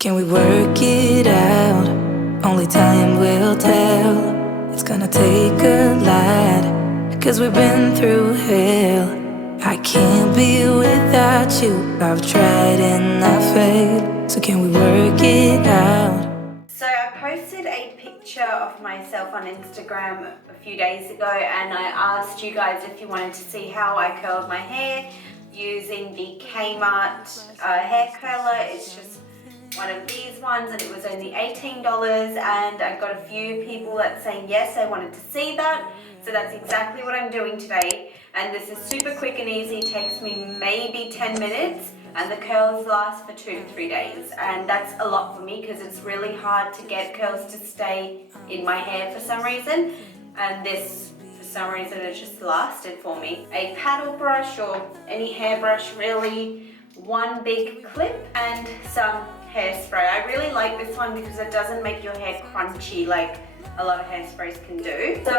Can we work it out? Only time will tell. It's gonna take a lot, 'cause we've been through hell. I can't be without you. I've tried and I failed. So can we work it out? So I posted a picture of myself on Instagram a few days ago, and I asked you guys if you wanted to see how I curled my hair using the Kmart hair curler. It's just one of these ones, and it was only $18, and I got a few people that saying yes, they wanted to see that. So that's exactly what I'm doing today, and this is super quick and easy. It takes me maybe 10 minutes, and the curls last for 2 to 3 days, and that's a lot for me because it's really hard to get curls to stay in my hair for some reason, and this, for some reason, it just lasted for me. A paddle brush or any hairbrush really, one big clip, and some hairspray. I really like this one because it doesn't make your hair crunchy like a lot of hairsprays can do. So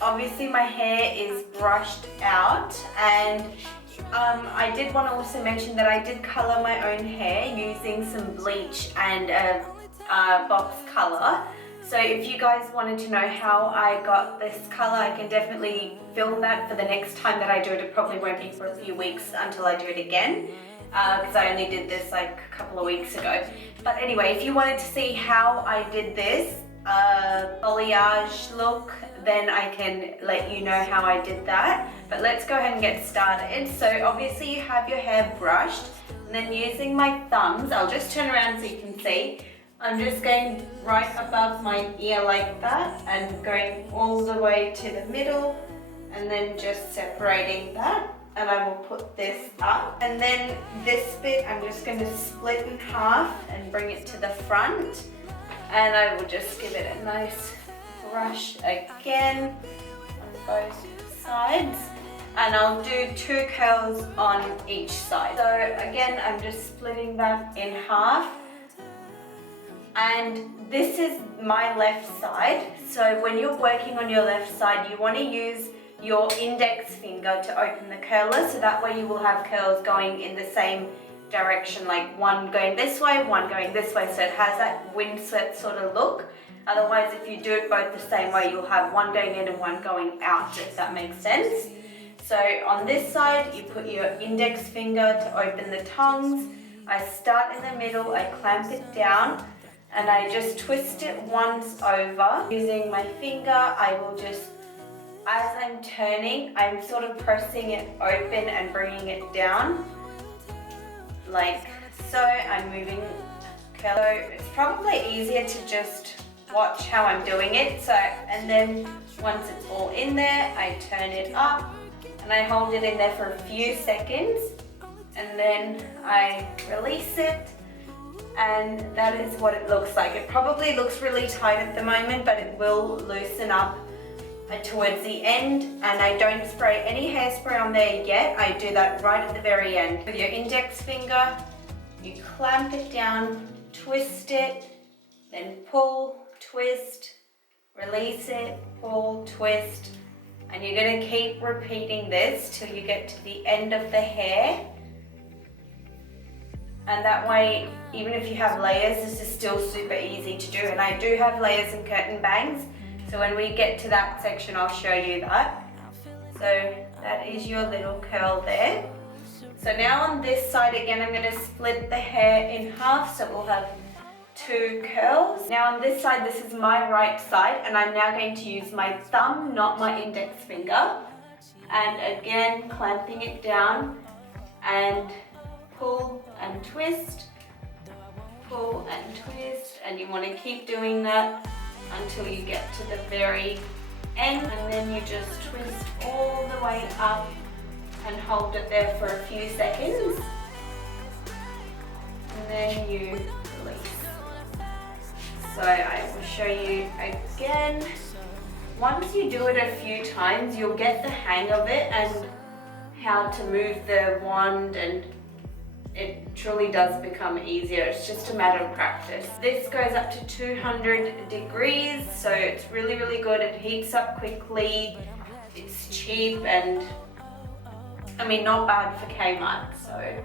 obviously my hair is brushed out, and I did want to also mention that I did color my own hair using some bleach and a box color. So if you guys wanted to know how I got this color, I can definitely film that for the next time that I do it. It probably won't be for a few weeks until I do it again, because I only did this like a couple of weeks ago. But anyway, if you wanted to see how I did this foliage look, then I can let you know how I did that. But let's go ahead and get started. So obviously you have your hair brushed, and then using my thumbs, I'll just turn around so you can see. I'm just going right above my ear like that and going all the way to the middle, and then just separating that. And I will put this up, and then this bit I'm just going to split in half and bring it to the front, and I will just give it a nice brush again on both sides, and I'll do 2 curls on each side. So again, I'm just splitting that in half, and this is my left side. So when you're working on your left side, you want to use your index finger to open the curler, so that way you will have curls going in the same direction, like one going this way, one going this way, so it has that windswept sort of look. Otherwise, if you do it both the same way, you'll have one going in and one going out, if that makes sense. So on this side, you put your index finger to open the tongues. I start in the middle, I clamp it down, and I just twist it once over. Using my finger, I will just, as I'm turning, I'm sort of pressing it open and bringing it down, like so. I'm moving curl. It's probably easier to just watch how I'm doing it. So, and then once it's all in there, I turn it up and I hold it in there for a few seconds, and then I release it, and that is what it looks like. It probably looks really tight at the moment, but it will loosen up towards the end, and I don't spray any hairspray on there yet. I do that right at the very end. With your index finger, you clamp it down, twist it, then pull, twist, release it, pull, twist, and you're going to keep repeating this till you get to the end of the hair. And that way, even if you have layers, this is still super easy to do. And I do have layers and curtain bangs, so when we get to that section, I'll show you that. So that is your little curl there. So now on this side again, I'm going to split the hair in half, so we'll have 2 curls. Now on this side, this is my right side, and I'm now going to use my thumb, not my index finger. And again, clamping it down, and pull and twist, pull and twist, and you want to keep doing that until you get to the very end, and then you just twist all the way up and hold it there for a few seconds, and then you release. So I will show you again. Once you do it a few times, you'll get the hang of it and how to move the wand, and it truly does become easier. It's just a matter of practice. This goes up to 200 degrees, so it's really, really good. It heats up quickly, it's cheap, and I mean, not bad for Kmart, so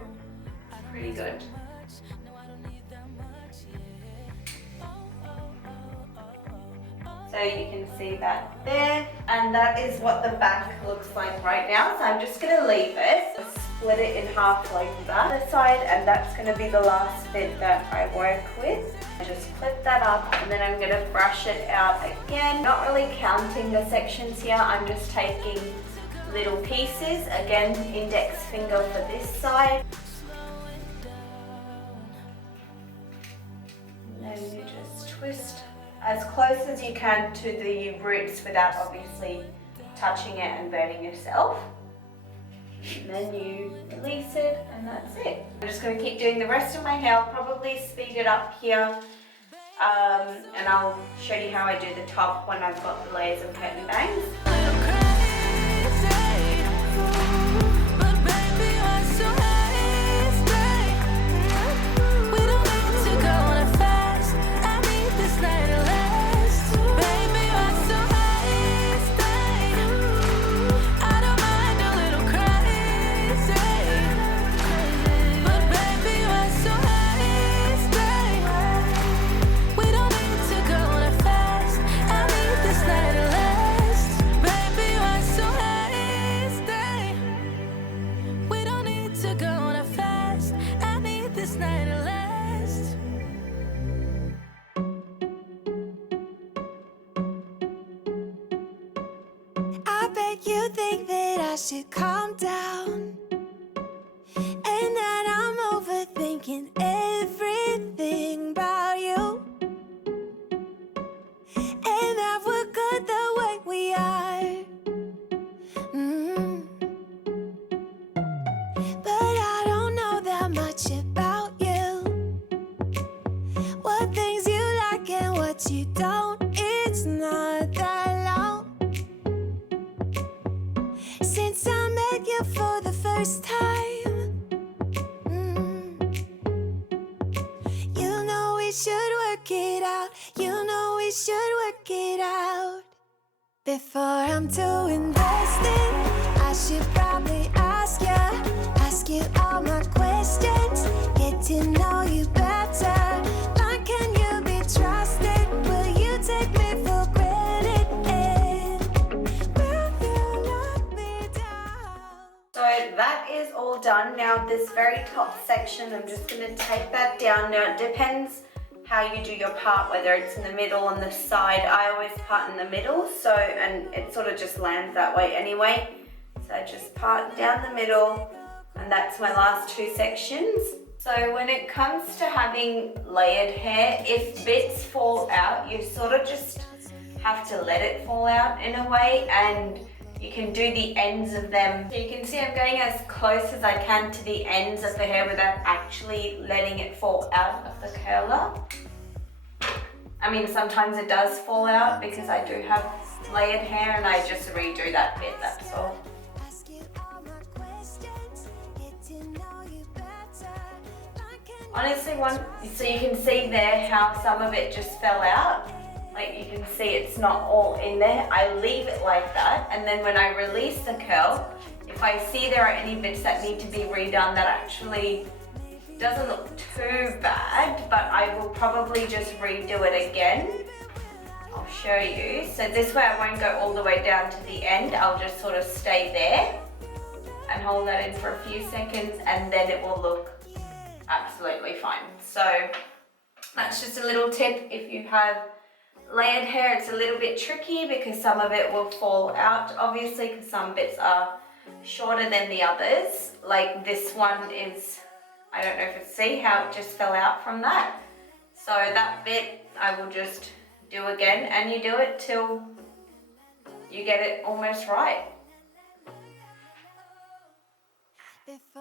pretty good. So you can see that there, and that is what the back looks like right now. So I'm just going to leave it, split it in half like that, the side, and that's going to be the last bit that I work with. Just clip that up, and then I'm going to brush it out again. Not really counting the sections here, I'm just taking little pieces. Again, index finger for this side. And then you just twist as close as you can to the roots without obviously touching it and burning yourself. And then you release it, and that's it. I'm just going to keep doing the rest of my hair. I'll probably speed it up here, and I'll show you how I do the top when I've got the layers of curtain bangs. You think that I should calm down, and that I'm overthinking everything about you, and that we're good the way we are. But I don't know that much about you, what things you like and what you don't. It's not that long since I met you for the first time. You know we should work it out. You know we should work it out. Before I'm too invested, I should probably ask you all my questions, get to know you better. Like, can you be trusted? Will you take me for granted? So that is all done. Now this very top section, I'm just going to take that down. Now it depends how you do your part, whether it's in the middle on the side. I always part in the middle, so, and it sort of just lands that way anyway. So I just part down the middle, and that's my last two sections. So when it comes to having layered hair, if bits fall out, you sort of just have to let it fall out in a way, and you can do the ends of them. So you can see I'm going as close as I can to the ends of the hair without actually letting it fall out of the curler. I mean, sometimes it does fall out because I do have layered hair, and I just redo that bit, that's all. Honestly, so you can see there how some of it just fell out. Like, you can see it's not all in there. I leave it like that, and then when I release the curl, if I see there are any bits that need to be redone that actually doesn't look too bad, but I will probably just redo it again. I'll show you. So this way I won't go all the way down to the end. I'll just sort of stay there and hold that in for a few seconds, and then it will look absolutely fine. So that's just a little tip. If you have layered hair, it's a little bit tricky because some of it will fall out, obviously, because some bits are shorter than the others. Like this one is, I don't know if it's, see how it just fell out from that. So that bit I will just do again, and you do it till you get it almost right.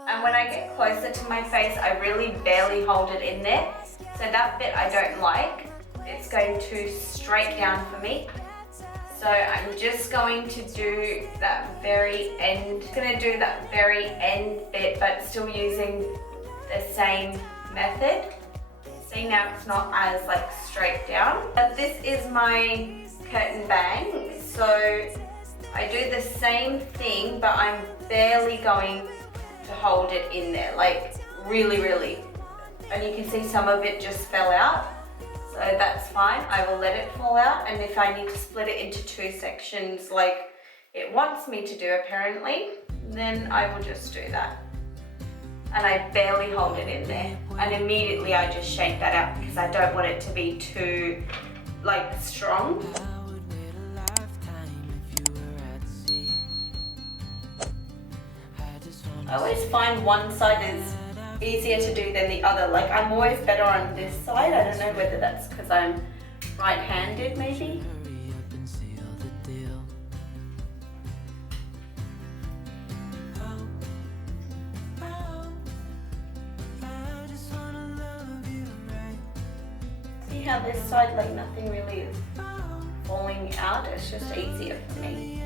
And when I get closer to my face, I really barely hold it in there. So that bit I don't like. It's going too straight down for me. So I'm just going to do that very end. I'm going to do that very end bit, but still using the same method. See, now it's not as like straight down. But this is my curtain bang. So I do the same thing, but I'm barely going to hold it in there, like really. And you can see some of it just fell out. So so that's fine. I will let it fall out, and if I need to split it into 2 sections like it wants me to do apparently, then I will just do that. And I barely hold it in there, and immediately I just shake that out because I don't want it to be too like strong. I always find one side is easier to do than the other. Like I'm always better on this side. I don't know whether that's because I'm right-handed maybe. See how this side, like nothing really is falling out. It's just easier for me.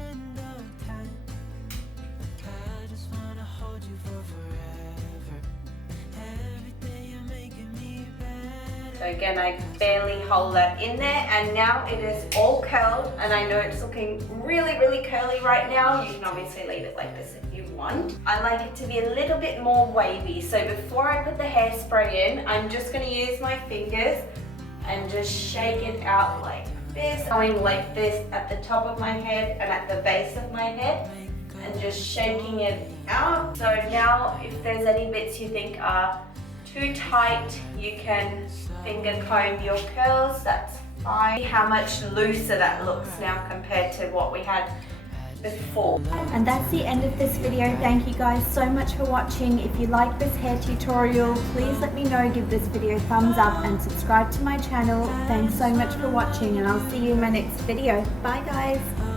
So again, I barely hold that in there, and now it is all curled, and I know it's looking really, really curly right now. You can obviously leave it like this if you want. I like it to be a little bit more wavy, so before I put the hairspray in, I'm just going to use my fingers and just shake it out like this, going like this at the top of my head and at the base of my head, and just shaking it out. So now if there's any bits you think are too tight, you can finger comb your curls, that's fine. How much looser that looks now compared to what we had before. And that's the end of this video. Thank you guys so much for watching. If you like this hair tutorial, please let me know, give this video a thumbs up and subscribe to my channel. Thanks so much for watching, and I'll see you in my next video. Bye guys.